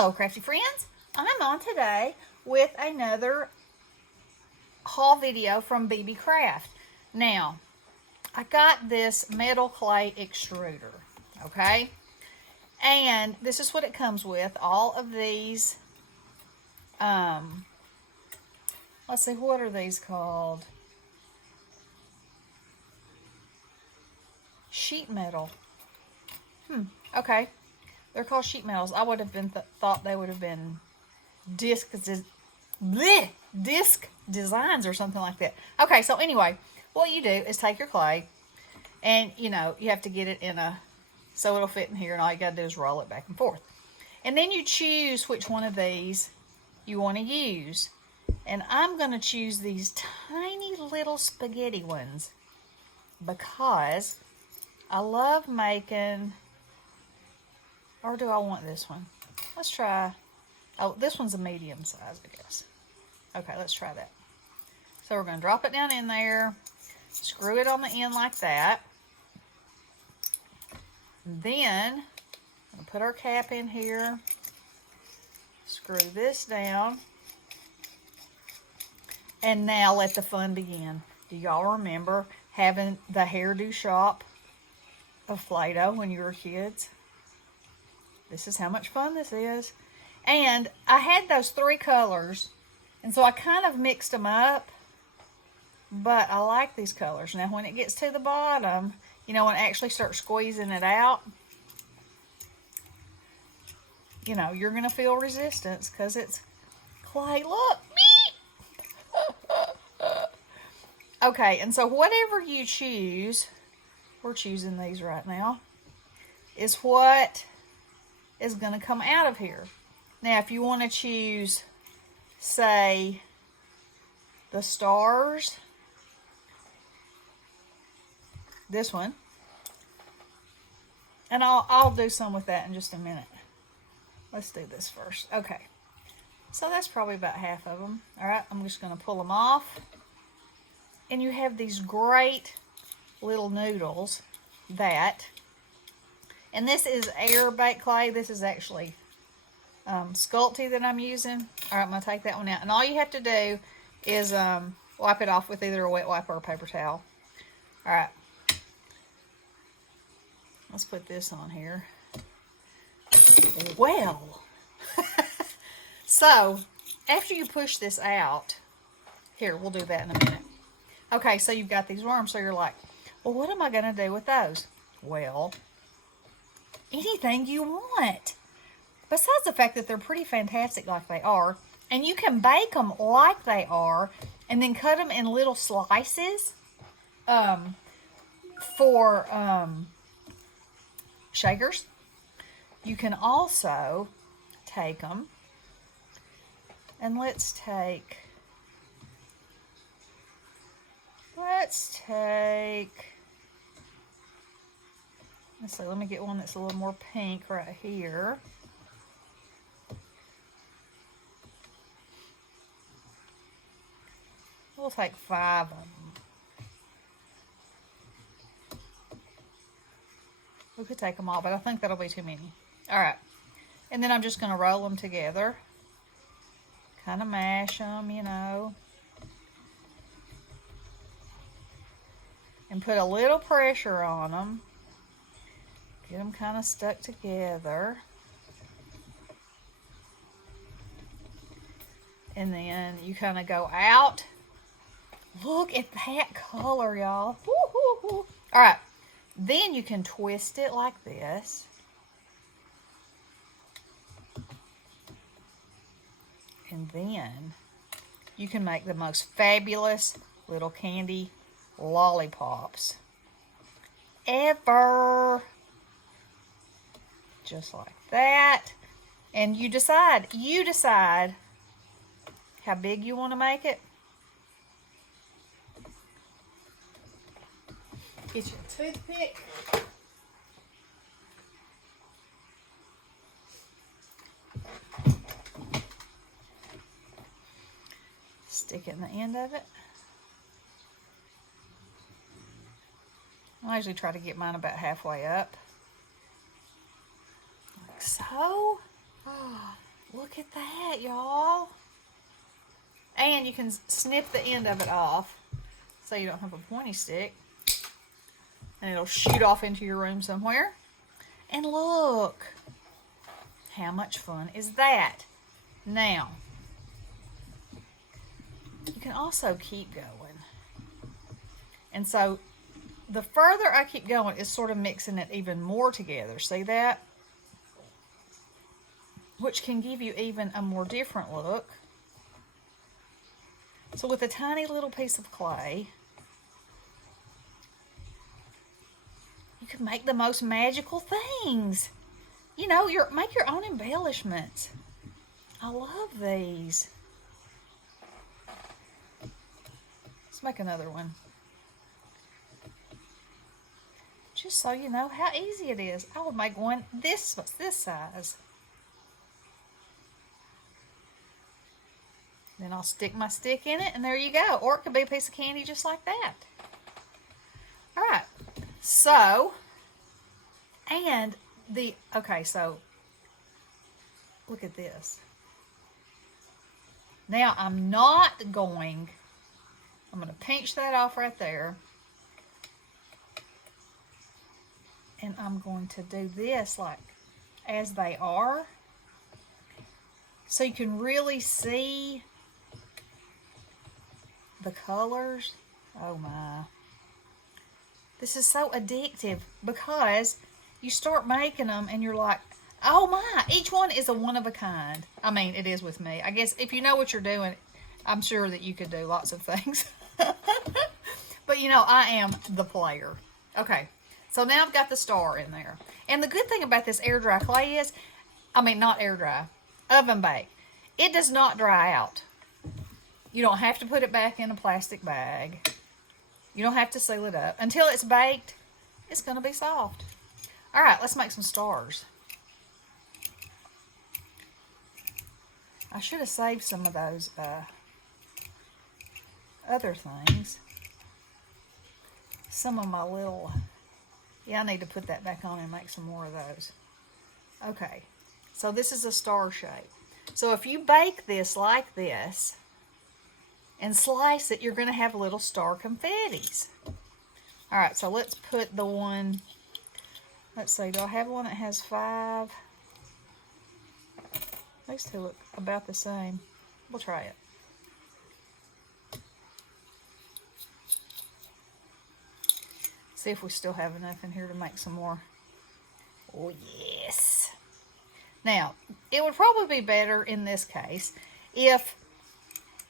Hello, crafty friends. I'm on today with another haul video from BB Craft. Now, I got this metal clay extruder, okay? And this is what it comes with. All of these, let's see, what are these called? Sheet metal. Okay. They're called sheet metals. I would have been thought they would have been disc designs or something like that. Okay, so anyway, what you do is take your clay, and you have to get it in so it'll fit in here, and all you gotta do is roll it back and forth. And then you choose which one of these you want to use. And I'm gonna choose these tiny little spaghetti ones because I love making. Or do I want this one? Let's try, oh, this one's a medium size, I guess. Okay, let's try that. So we're going to drop it down in there, screw it on the end like that. Then, we'll put our cap in here, screw this down, and now let the fun begin. Do y'all remember having the hairdo shop of Play-Doh when you were kids? This is how much fun this is. And I had those three colors, and so I kind of mixed them up, but I like these colors. Now, when it gets to the bottom, when it actually starts squeezing it out, you're going to feel resistance because it's clay. Look! Okay, and so whatever you choose, we're choosing these right now, is what is going to come out of here. Now, if you want to choose, say, the stars, this one, and I'll do some with that in just a minute. Let's do this first. Okay, so that's probably about half of them. All right, I'm just going to pull them off, and you have these great little noodles that. And this is air baked clay. This is actually Sculpty that I'm using. All right, I'm going to take that one out. And all you have to do is wipe it off with either a wet wipe or a paper towel. All right. Let's put this on here. Well, so after you push this out, here, we'll do that in a minute. Okay, so you've got these worms. So you're like, well, what am I going to do with those? Well, anything you want. Besides the fact that they're pretty fantastic like they are. And you can bake them like they are and then cut them in little slices for shakers. You can also take them, and let's take let's see, let me get one that's a little more pink right here. We'll take 5 of them. We could take them all, but I think that'll be too many. All right. And then I'm just going to roll them together. Kind of mash them, and put a little pressure on them. Get them kind of stuck together. And then you kind of go out. Look at that color, y'all. All right. Then you can twist it like this. And then you can make the most fabulous little candy lollipops ever. Just like that. And you decide how big you want to make it. Get your toothpick. Stick it in the end of it. I usually try to get mine about halfway up. Like so. Look at that, y'all. And you can snip the end of it off so you don't have a pointy stick. And it'll shoot off into your room somewhere. And look, how much fun is that? Now, you can also keep going. And so the further I keep going, it's sort of mixing it even more together. See that? Which can give you even a more different look. So with a tiny little piece of clay, you can make the most magical things. You know, make your own embellishments. I love these. Let's make another one. Just so you know how easy it is. I would make one this size. Then I'll stick my stick in it, and there you go. Or it could be a piece of candy just like that. All right. So, okay, so look at this. Now, I'm going to pinch that off right there. And I'm going to do this like as they are. So you can really see the colors. Oh my. This is so addictive because you start making them and you're like, oh my, each one is a one of a kind. I mean, it is with me. I guess if you know what you're doing, I'm sure that you could do lots of things. But you know, I am the player. Okay. So now I've got the star in there. And the good thing about this air dry clay is, not air dry, oven bake. It does not dry out. You don't have to put it back in a plastic bag. You don't have to seal it up. Until it's baked, it's going to be soft. All right, let's make some stars. I should have saved some of those other things. Some of my little... Yeah, I need to put that back on and make some more of those. Okay, so this is a star shape. So if you bake this like this and slice it, you're going to have little star confettis. All right, so let's put the one, let's see, do I have one that has 5? These two look about the same. We'll try it. See if we still have enough in here to make some more. Oh, yes. Now, it would probably be better in this case if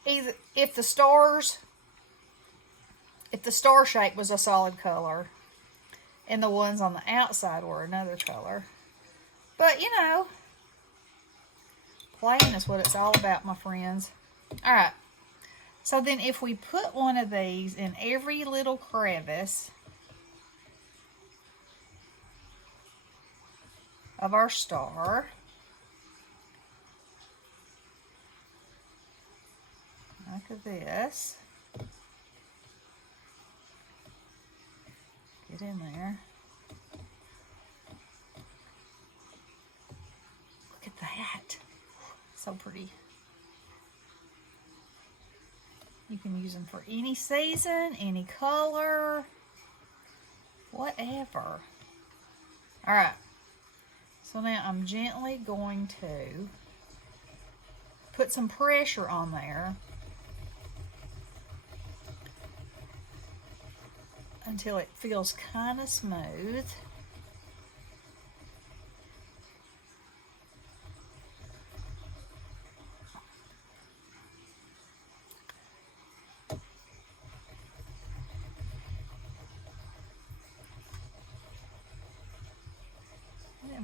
the star shape was a solid color and the ones on the outside were another color. But, you know, plain is what it's all about, my friends. All right. So then if we put one of these in every little crevice of our star, like this, get in there. Look at that, so pretty. You can use them for any season, any color, whatever. All right. So now I'm gently going to put some pressure on there until it feels kind of smooth.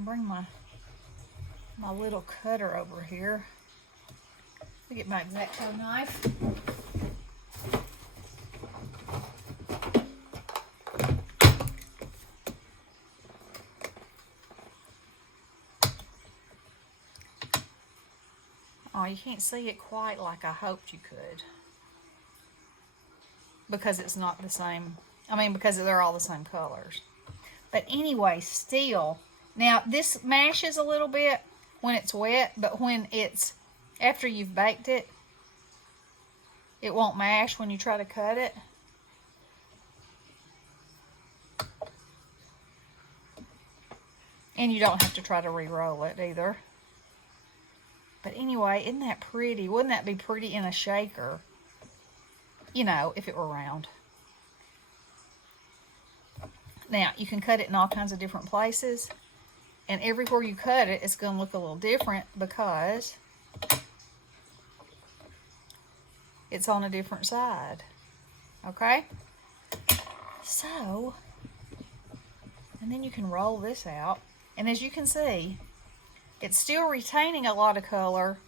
Bring my little cutter over here. Let me get my X-Acto knife. Oh, you can't see it quite like I hoped you could, because it's not the same. Because they're all the same colors. But anyway, still, now this mashes a little bit. when it's wet, but when it's after you've baked it, it won't mash when you try to cut it. And you don't have to try to re-roll it either. But anyway, isn't that pretty? Wouldn't that be pretty in a shaker? You know, if it were round. Now, you can cut it in all kinds of different places. And everywhere you cut it, it's going to look a little different because it's on a different side. Okay? So, and then you can roll this out. And as you can see, it's still retaining a lot of color,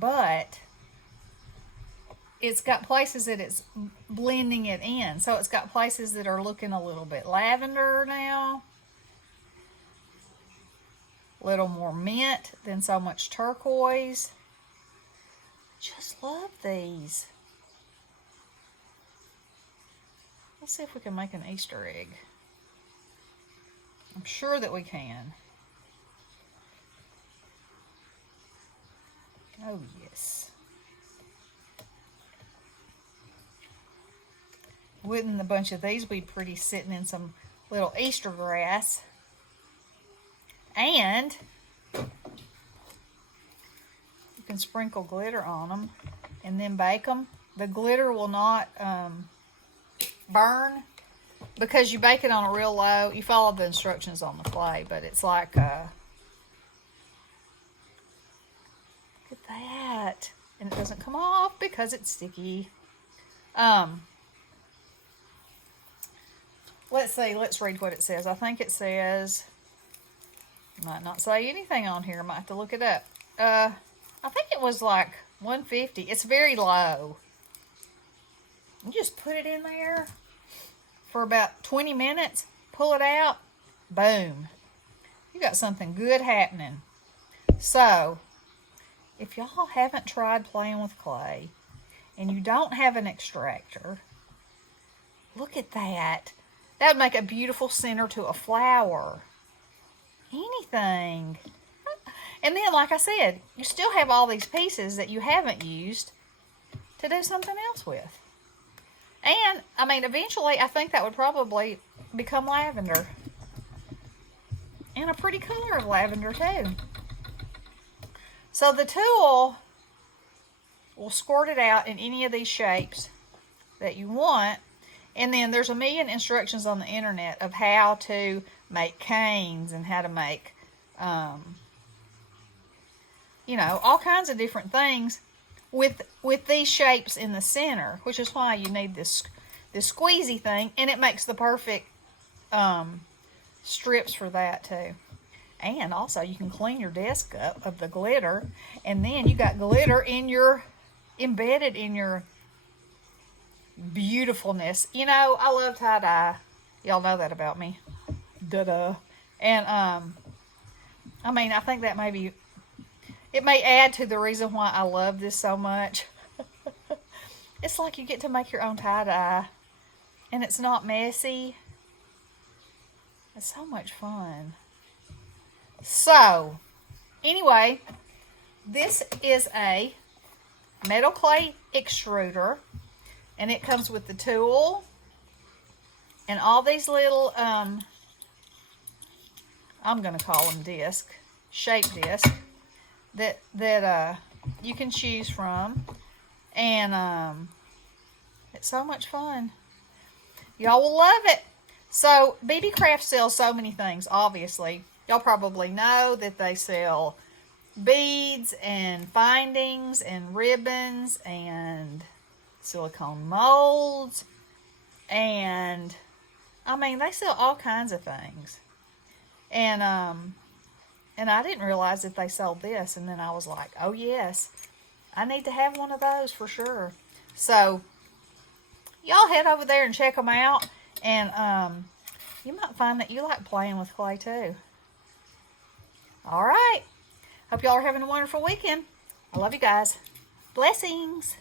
but it's got places that it's blending it in. So it's got places that are looking a little bit lavender now. A little more mint than so much turquoise. Just love these. Let's see if we can make an Easter egg. I'm sure that we can. Oh, yes. Wouldn't a bunch of these be pretty sitting in some little Easter grass? And you can sprinkle glitter on them and then bake them. The glitter will not burn because you bake it on a real low. You follow the instructions on the clay, but it's like, look at that. And it doesn't come off because it's sticky. Let's see, let's read what it says. I think it says, might not say anything on here. I might have to look it up. I think it was like 150. It's very low. You just put it in there for about 20 minutes, pull it out, boom. You got something good happening. So, if y'all haven't tried playing with clay and you don't have an extractor, look at that. That would make a beautiful center to a flower. Anything. And then, like I said, you still have all these pieces that you haven't used to do something else with. And, I mean, eventually, I think that would probably become lavender. And a pretty color of lavender, too. So, the tool will squirt it out in any of these shapes that you want. And then, there's a million instructions on the internet of how to make canes and how to make, you know, all kinds of different things with these shapes in the center, which is why you need this squeezy thing, and it makes the perfect strips for that too. And also you can clean your desk up of the glitter, and then you got glitter in your embedded in your beautifulness. You know, I love tie-dye. Y'all know that about me. Da-da. And I mean, I think that maybe it may add to the reason why I love this so much. It's like you get to make your own tie-dye. And it's not messy. It's so much fun. So, anyway, this is a metal clay extruder. And it comes with the tool. And all these little, I'm going to call them shape disc. That you can choose from, and it's so much fun. Y'all will love it. So BB Craft sells so many things. Obviously, y'all probably know that they sell beads and findings and ribbons and silicone molds, and I mean, they sell all kinds of things. And I didn't realize that they sold this. And then I was like, oh, yes, I need to have one of those for sure. So, y'all head over there and check them out. And you might find that you like playing with clay, too. All right. Hope y'all are having a wonderful weekend. I love you guys. Blessings.